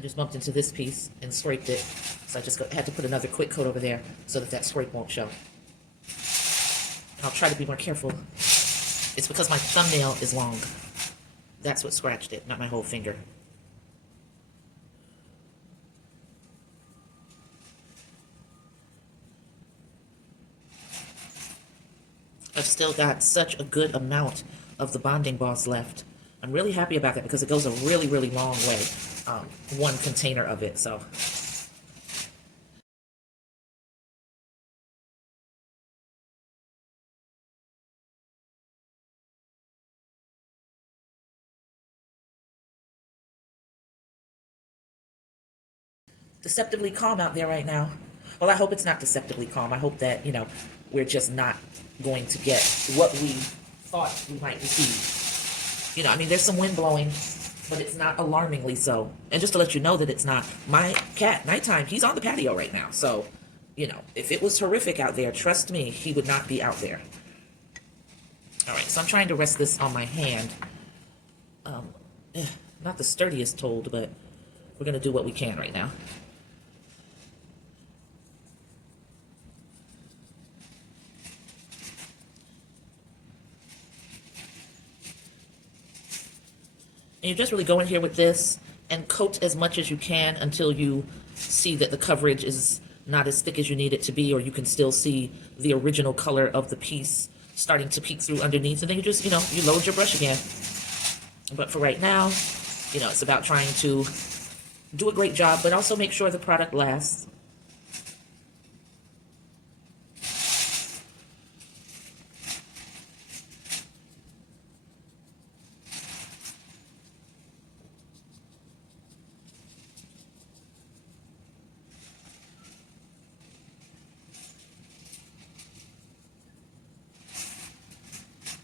I just bumped into this piece and scraped it, so I just had to put another quick coat over there so that that scrape won't show. I'll try to be more careful. It's because my thumbnail is long. That's what scratched it, not my whole finger. I've still got such a good amount of the Bonding Boss left. I'm really happy about that because it goes a really, really long way, one container of it, so. Deceptively calm out there right now. Well, I hope it's not deceptively calm. I hope that, you know, we're just not going to get what we thought we might receive. You know, I mean, there's some wind blowing, but it's not alarmingly so. And just to let you know that it's not, my cat, Nighttime, he's on the patio right now. So, you know, if it was horrific out there, trust me, he would not be out there. All right, so I'm trying to rest this on my hand. Not the sturdiest told, but we're going to do what we can right now. And you just really go in here with this and coat as much as you can until you see that the coverage is not as thick as you need it to be, or you can still see the original color of the piece starting to peek through underneath. And then you just, you know, you load your brush again. But for right now, you know, it's about trying to do a great job, but also make sure the product lasts.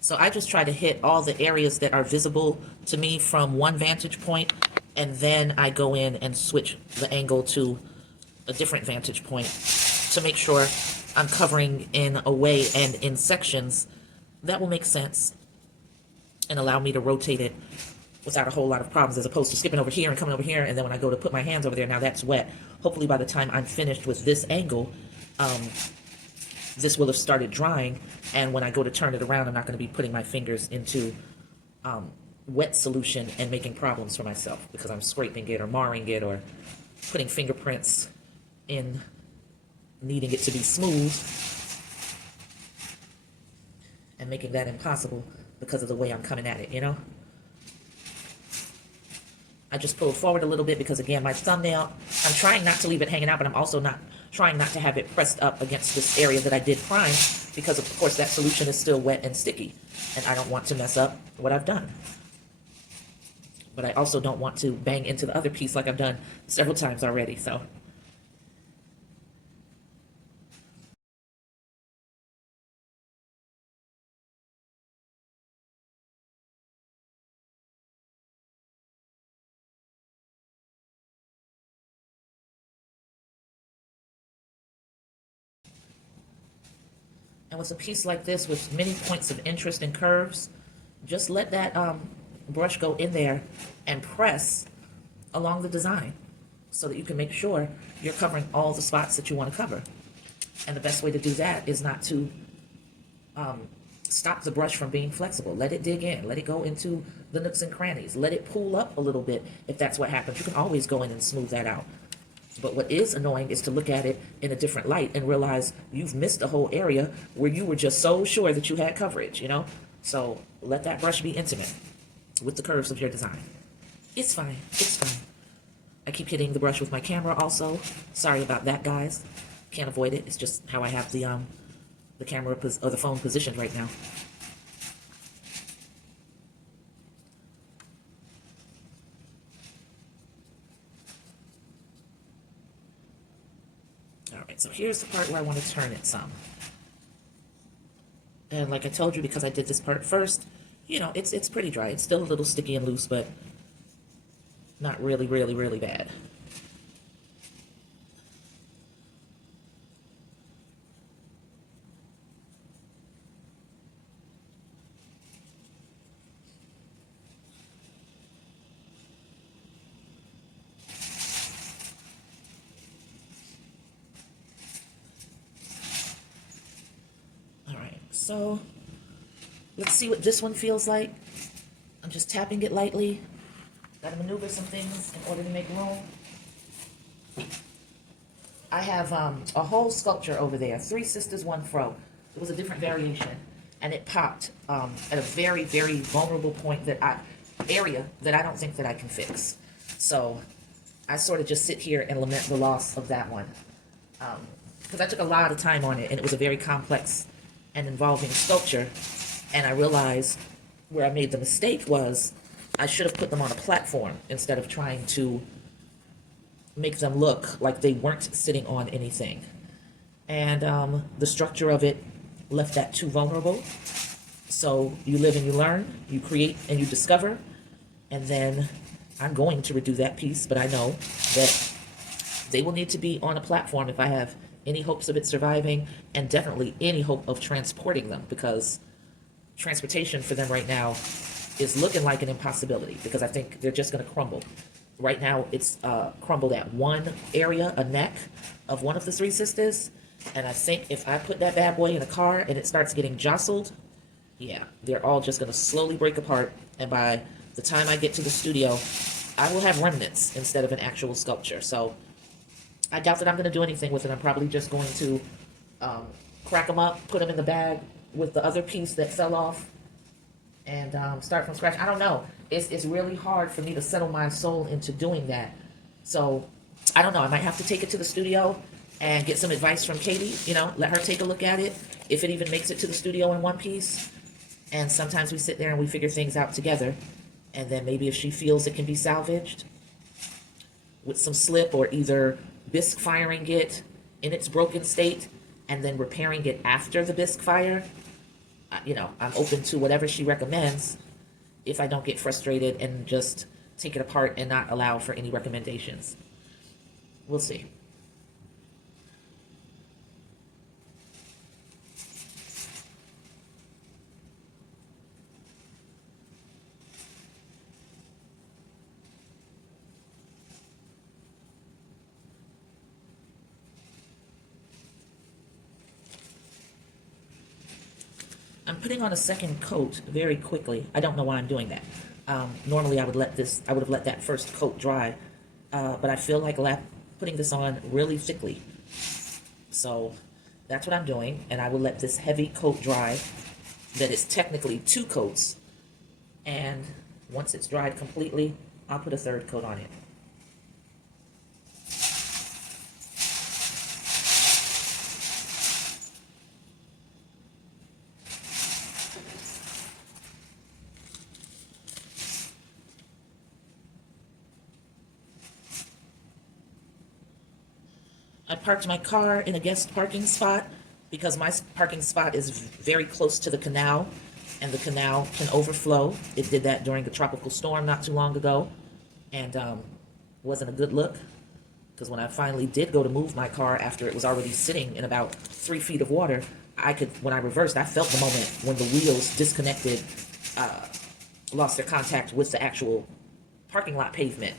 So I just try to hit all the areas that are visible to me from one vantage point, and then I go in and switch the angle to a different vantage point to make sure I'm covering in a way and in sections that will make sense and allow me to rotate it without a whole lot of problems, as opposed to skipping over here and coming over here, and then when I go to put my hands over there, now that's wet. Hopefully by the time I'm finished with this angle, this will have started drying, and when I go to turn it around, I'm not going to be putting my fingers into wet solution and making problems for myself because I'm scraping it or marring it or putting fingerprints in, needing it to be smooth, and making that impossible because of the way I'm coming at it, you know? I just pulled forward a little bit because, again, my thumbnail, I'm trying not to leave it hanging out, but I'm also trying not to have it pressed up against this area that I did prime because, of course, that solution is still wet and sticky, and I don't want to mess up what I've done. But I also don't want to bang into the other piece like I've done several times already, so. And with a piece like this with many points of interest and curves, just let that brush go in there and press along the design so that you can make sure you're covering all the spots that you want to cover. And the best way to do that is not to stop the brush from being flexible. Let it dig in. Let it go into the nooks and crannies. Let it pull up a little bit if that's what happens. You can always go in and smooth that out. But what is annoying is to look at it in a different light and realize you've missed a whole area where you were just so sure that you had coverage, you know? So let that brush be intimate with the curves of your design. It's fine. It's fine. I keep hitting the brush with my camera also. Sorry about that, guys. Can't avoid it. It's just how I have the camera or the phone positioned right now. All right, so here's the part where I want to turn it some. And like I told you, because I did this part first, you know, it's pretty dry. It's still a little sticky and loose, but not really, really, really bad. So let's see what this one feels like. I'm just tapping it lightly. Gotta maneuver some things in order to make room. I have a whole sculpture over there, Three Sisters, One Fro. It was a different variation, and it popped at a very, very vulnerable point area that I don't think that I can fix. So I sort of just sit here and lament the loss of that one. Because I took a lot of time on it, and it was a very complex and involving sculpture. And I realized where I made the mistake was I should have put them on a platform instead of trying to make them look like they weren't sitting on anything. And the structure of it left that too vulnerable. So you live and you learn, you create and you discover, and then I'm going to redo that piece, but I know that they will need to be on a platform if I have any hopes of it surviving, and definitely any hope of transporting them, because transportation for them right now is looking like an impossibility, because I think they're just going to crumble. Right now, it's crumbled at one area, a neck of one of the Three Sisters, and I think if I put that bad boy in a car and it starts getting jostled, yeah, they're all just going to slowly break apart, and by the time I get to the studio, I will have remnants instead of an actual sculpture. So I doubt that I'm going to do anything with it. I'm probably just going to crack them up, put them in the bag with the other piece that fell off, and start from scratch. I don't know. It's really hard for me to settle my soul into doing that. So I don't know. I might have to take it to the studio and get some advice from Katie. Let her take a look at it, if it even makes it to the studio in one piece. And sometimes we sit there and we figure things out together. And then maybe if she feels it can be salvaged with some slip, or either bisque firing it in its broken state and then repairing it after the bisque fire, I'm open to whatever she recommends, if I don't get frustrated and just take it apart and not allow for any recommendations. We'll see. I'm putting on a second coat very quickly. I don't know why I'm doing that. Normally I would have let that first coat dry, but I feel like putting this on really thickly. So that's what I'm doing, and I will let this heavy coat dry. That is technically two coats, and once it's dried completely, I'll put a third coat on it. I parked my car in a guest parking spot because my parking spot is very close to the canal, and the canal can overflow. It did that during a tropical storm not too long ago, and wasn't a good look, because when I finally did go to move my car after it was already sitting in about 3 feet of water, when I reversed, I felt the moment when the wheels disconnected, lost their contact with the actual parking lot pavement.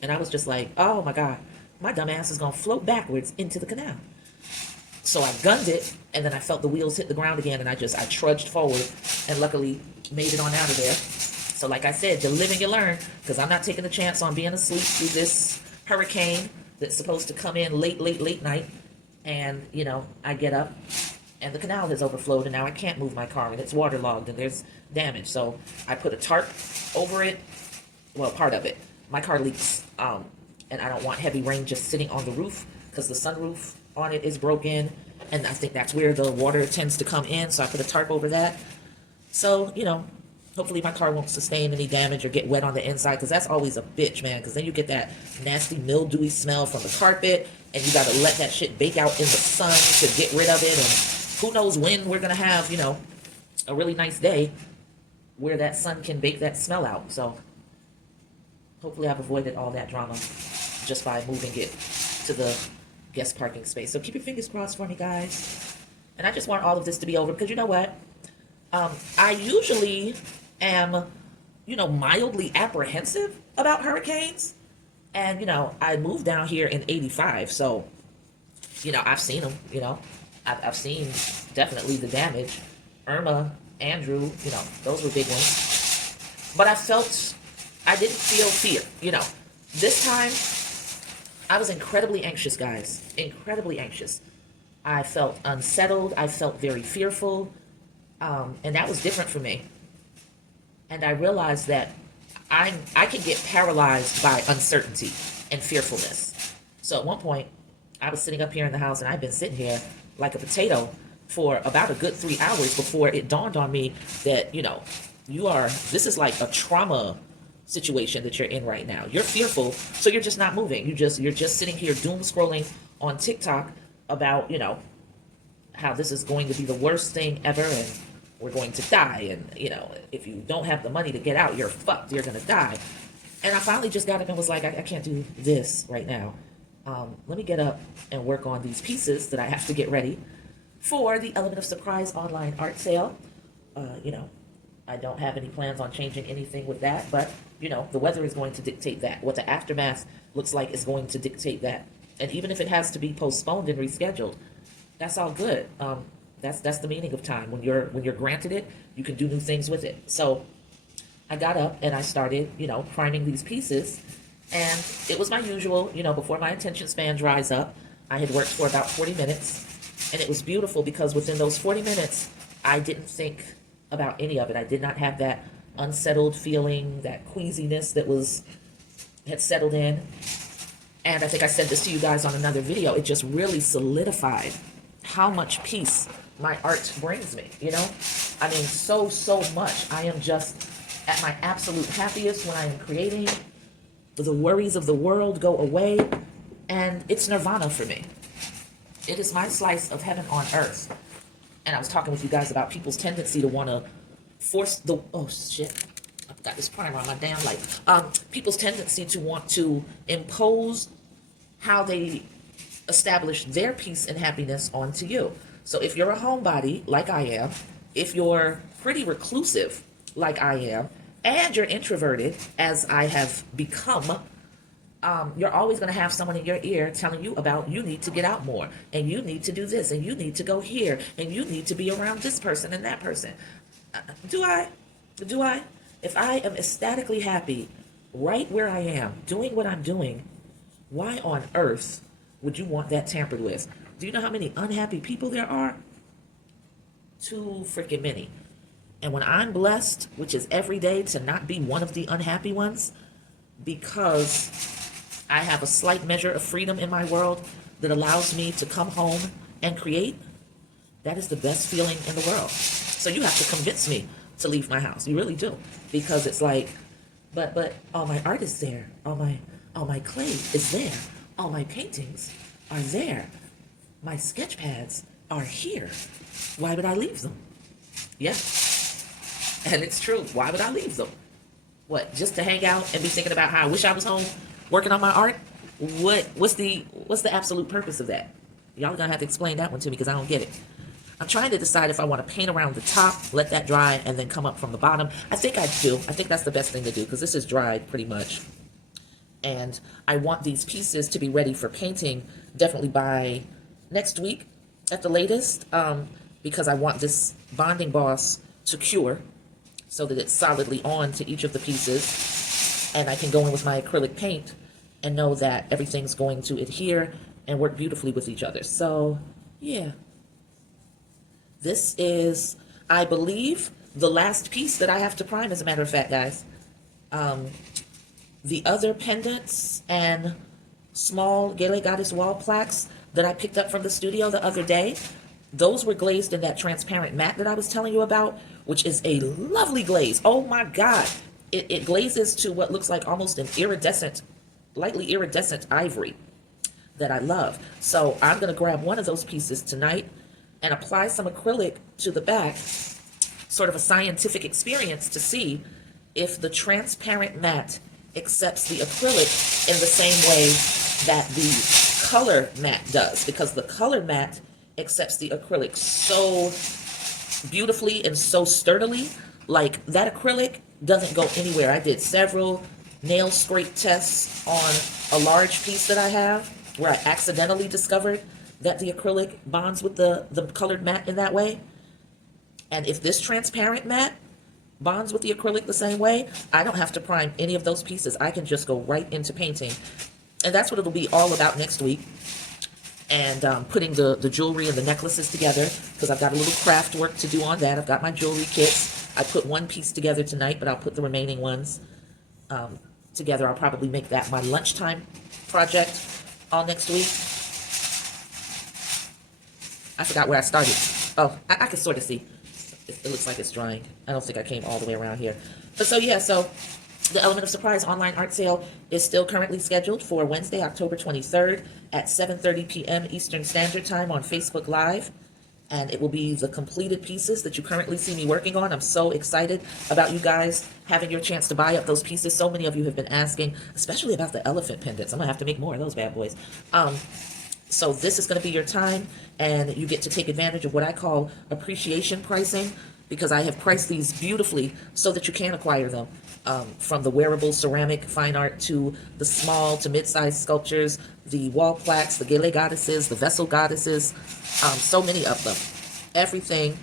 And I was just like, oh my God, my dumb ass is gonna float backwards into the canal. So I gunned it, and then I felt the wheels hit the ground again, and I trudged forward, and luckily made it on out of there. So like I said, you live and you learn, because I'm not taking a chance on being asleep through this hurricane that's supposed to come in late night, and I get up, and the canal has overflowed, and now I can't move my car, and it's waterlogged, and there's damage. So I put a tarp over it, well, part of it. My car leaks, and I don't want heavy rain just sitting on the roof, because the sunroof on it is broken, and I think that's where the water tends to come in, so I put a tarp over that. So, hopefully my car won't sustain any damage or get wet on the inside, because that's always a bitch, man, because then you get that nasty mildewy smell from the carpet, and you got to let that shit bake out in the sun to get rid of it, and who knows when we're going to have, a really nice day where that sun can bake that smell out. So hopefully I've avoided all that drama just by moving it to the guest parking space. So keep your fingers crossed for me, guys. And I just want all of this to be over, because you know what? I usually am, mildly apprehensive about hurricanes. And, I moved down here in 85, so, I've seen them, I've seen definitely the damage. Irma, Andrew, you know, those were big ones. But I didn't feel fear, you know. This time, I was incredibly anxious, guys. Incredibly anxious. I felt unsettled. I felt very fearful. And that was different for me. And I realized that I can get paralyzed by uncertainty and fearfulness. So at one point, I was sitting up here in the house, and I've been sitting here like a potato for about a good 3 hours before it dawned on me that, you know, this is like a trauma situation that you're in right now. You're fearful, so you're just not moving. You're just sitting here doom scrolling on TikTok about, you know, how this is going to be the worst thing ever, and we're going to die, and, you know, if you don't have the money to get out, you're fucked, you're gonna die. And I finally just got up and was like, I can't do this right now. Let me get up and work on these pieces that I have to get ready for the Element of Surprise online art sale. You know, I don't have any plans on changing anything with that, but, you know, the weather is going to dictate that. What the aftermath looks like is going to dictate that. And even if it has to be postponed and rescheduled, that's all good. That's the meaning of time. When you're granted it, you can do new things with it. So I got up and I started, you know, priming these pieces. And it was my usual, you know, before my attention span dries up, I had worked for about 40 minutes. And it was beautiful because within those 40 minutes, I didn't think about any of it. I did not have that unsettled feeling, that queasiness that had settled in. And I think I said this to you guys on another video. It just really solidified how much peace my art brings me, you know? I mean, so much. I am just at my absolute happiest when I am creating. The worries of the world go away, and it's nirvana for me. It is my slice of heaven on earth. And I was talking with you guys about people's tendency to want to force oh shit, I've got this primer on my damn light. People's tendency to want to impose how they establish their peace and happiness onto you. So if you're a homebody, like I am, if you're pretty reclusive, like I am, and you're introverted, as I have become, you're always going to have someone in your ear telling you about, you need to get out more, and you need to do this, and you need to go here, and you need to be around this person and that person. Do I? If I am ecstatically happy right where I am, doing what I'm doing, why on earth would you want that tampered with? Do you know how many unhappy people there are? Too freaking many. And when I'm blessed, which is every day, to not be one of the unhappy ones, because I have a slight measure of freedom in my world that allows me to come home and create, that is the best feeling in the world. So you have to convince me to leave my house. You really do. Because it's like, but all my art is there. All my clay is there. All my paintings are there. My sketch pads are here. Why would I leave them? Yeah. And it's true. Why would I leave them? What, just to hang out and be thinking about how I wish I was home working on my art? What's the absolute purpose of that? Y'all are gonna have to explain that one to me because I don't get it. I'm trying to decide if I want to paint around the top, let that dry, and then come up from the bottom. I think I do. I think that's the best thing to do because this is dried pretty much. And I want these pieces to be ready for painting definitely by next week at the latest, because I want this bonding boss to cure so that it's solidly on to each of the pieces, and I can go in with my acrylic paint and know that everything's going to adhere and work beautifully with each other. So, yeah. This is, I believe, the last piece that I have to prime, as a matter of fact, guys. The other pendants and small Gele Goddess wall plaques that I picked up from the studio the other day, those were glazed in that transparent matte that I was telling you about, which is a lovely glaze. Oh my God. It glazes to what looks like almost an iridescent, lightly iridescent ivory that I love. So I'm going to grab one of those pieces tonight and apply some acrylic to the back, sort of a scientific experience to see if the transparent matte accepts the acrylic in the same way that the color matte does, because the color matte accepts the acrylic so beautifully and so sturdily. Like, that acrylic doesn't go anywhere. I did several nail scrape tests on a large piece that I have where I accidentally discovered that the acrylic bonds with the colored matte in that way. And if this transparent matte bonds with the acrylic the same way, I don't have to prime any of those pieces. I can just go right into painting. And that's what it'll be all about next week. And putting the jewelry and the necklaces together, because I've got a little craft work to do on that. I've got my jewelry kits. I put one piece together tonight, but I'll put the remaining ones together. I'll probably make that my lunchtime project all next week. I forgot where I started. Oh, I can sort of see. It looks like it's drying. I don't think I came all the way around here. But so yeah, so the Element of Surprise online art sale is still currently scheduled for Wednesday, October 23rd at 7:30 p.m. Eastern Standard Time on Facebook Live. And it will be the completed pieces that you currently see me working on. I'm so excited about you guys having your chance to buy up those pieces. So many of you have been asking, especially about the elephant pendants. I'm gonna have to make more of those bad boys. So this is going to be your time, and you get to take advantage of what I call appreciation pricing, because I have priced these beautifully so that you can acquire them. From the wearable ceramic fine art to the small to mid-sized sculptures, the wall plaques, the Gele goddesses, the vessel goddesses, so many of them. Everything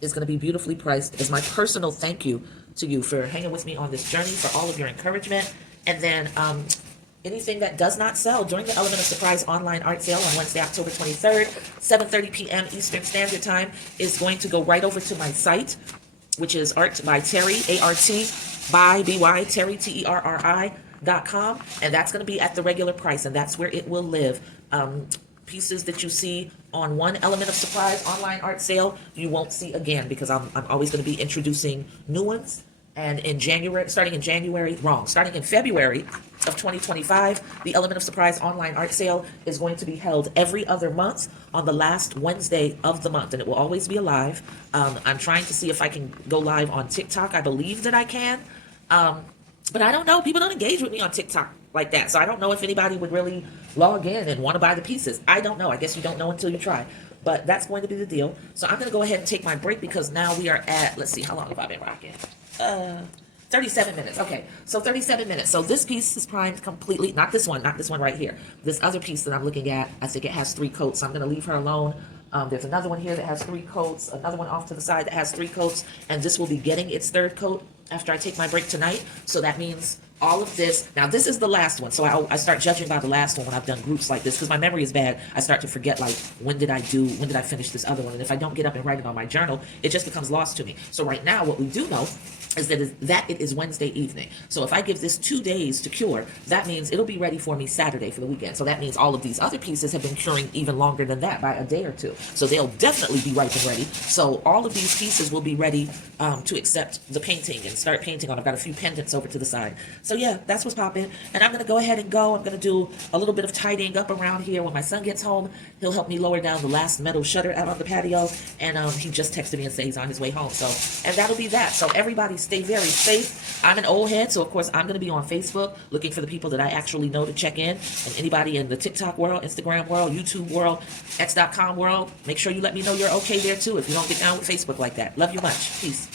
is going to be beautifully priced as my personal thank you to you for hanging with me on this journey, for all of your encouragement. And then anything that does not sell during the Element of Surprise online art sale on Wednesday, October 23rd, 7:30 p.m. Eastern Standard Time, is going to go right over to my site, which is Art by Terry, A-R-T, by B-Y, Terry, Terri.com. And that's going to be at the regular price, and that's where it will live. Pieces that you see on one Element of Surprise online art sale, you won't see again, because I'm always going to be introducing new ones. And starting in February of 2025, the Element of Surprise online art sale is going to be held every other month on the last Wednesday of the month, and it will always be live. I'm trying to see if I can go live on TikTok. I believe that I can, but I don't know. People don't engage with me on TikTok like that, so I don't know if anybody would really log in and want to buy the pieces. I don't know. I guess you don't know until you try. But that's going to be the deal. So I'm going to go ahead and take my break, because now we are at, let's see, how long have I been rocking? 37 minutes. Okay, so 37 minutes. So this piece is primed completely. Not this one right here. This other piece that I'm looking at, I think it has 3 coats. So I'm going to leave her alone. There's another one here that has 3 coats, another one off to the side that has 3 coats, and this will be getting its 3rd coat after I take my break tonight. So that means all of this. Now this is the last one, so I start judging by the last one when I've done groups like this, because my memory is bad. I start to forget, like, when did I finish this other one, and if I don't get up and write it on my journal, it just becomes lost to me. So right now what we do know is that it is Wednesday evening. So if I give this 2 days to cure, that means it'll be ready for me Saturday for the weekend. So that means all of these other pieces have been curing even longer than that, by a day or 2. So they'll definitely be ripe and ready. So all of these pieces will be ready to accept the painting and start painting on. I've got a few pendants over to the side. So yeah, that's what's popping. And I'm going to go ahead and go. I'm going to do a little bit of tidying up around here. When my son gets home, he'll help me lower down the last metal shutter out on the patio. And he just texted me and said he's on his way home. So, and that'll be that. So everybody stay very safe. I'm an old head, so of course I'm going to be on Facebook looking for the people that I actually know to check in. And anybody in the TikTok world, Instagram world, YouTube world, X.com world, make sure you let me know you're okay there too if you don't get down with Facebook like that. Love you much. Peace.